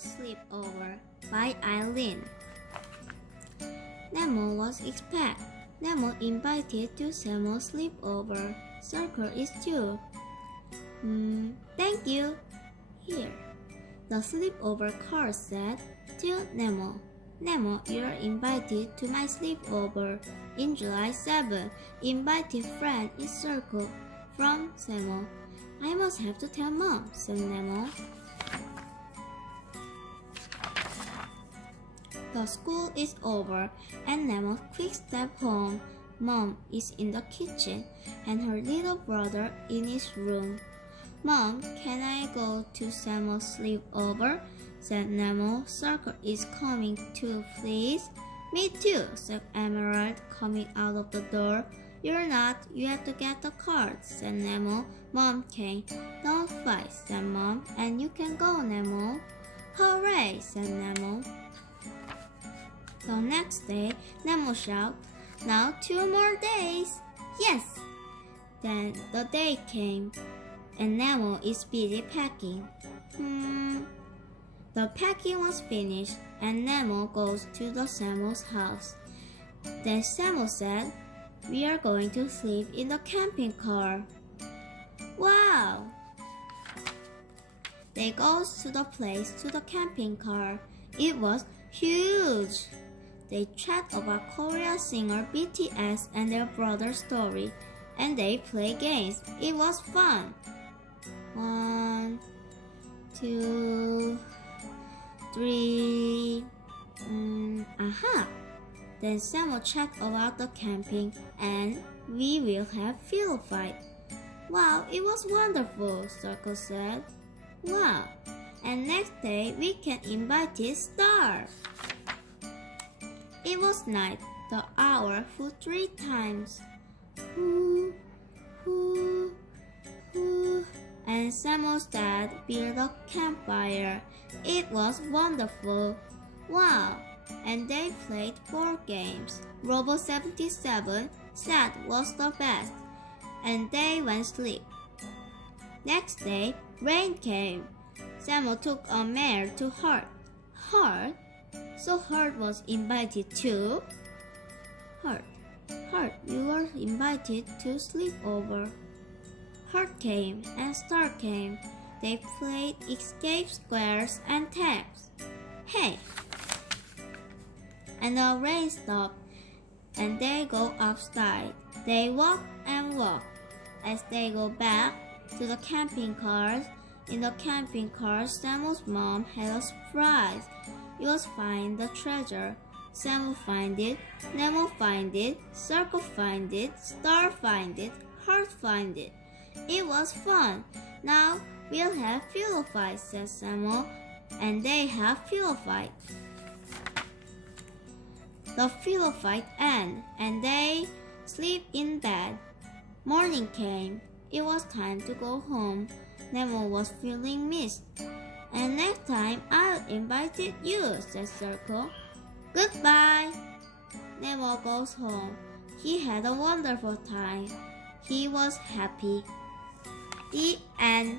Sleepover by Eileen. Nemo was expect. Nemo invited to Samuel's sleepover. Circle is too. Hmm, thank you. Here. The sleepover card said to Nemo. Nemo, you're invited to my sleepover. In July 7, invited friend is Circle from Samuel. I must have to tell mom, said Nemo. The school is over and Nemo quick step home. Mom is in the kitchen and her little brother in his room. Mom, can I go to Samuel's sleepover? said Nemo. Circle is coming too, please. Me too, said Emerald, coming out of the door. You're not, you have to get the card, said Nemo. Mom came. Don't fight, said Mom, and you can go, Nemo. Hooray, said Nemo. The next day, Nemo shouted, Now two more days! Yes! Then the day came, and Nemo is busy packing. Hmm. The packing was finished, and Nemo goes to the Samuel's house. Then Samuel said, We are going to sleep in the camping car. Wow! They goes to the place to the camping car. It was huge. They chat about Korean singer BTS and their brother story, and they play games. It was fun. One, two, three. Mm, aha! Then Sam will chat about the camping, and we will have field fight. Wow, it was wonderful, Circle said. Wow, and next day we can invite his star. It was night. The hour flew three times. And Samuel's dad built a campfire. It was wonderful. Wow. And they played board games. Robo 77 said was the best. And they went to sleep. Next day, rain came. Samuel took a mare to Hart. Hart? So Hart was invited to Hart, Hart, you were invited to sleep over. Hart came and Star came. They played escape squares and tags. Hey! And the rain stopped and they go outside. They walk and walk. As they go back to the camping cars, in the camping car, Samuel's mom had a surprise. Was find the treasure. Samuel find it, Nemo find it, Circle find it, Star find it, Heart find it. It was fun. Now we'll have pillow fight, said Samuel, and they have pillow fight. The pillow fight and they sleep in bed. Morning came. It was time to go home. Nemo was feeling missed. And next time I'll invite you, said Circle. Goodbye. Nemo goes home. He had a wonderful time. He was happy. The end.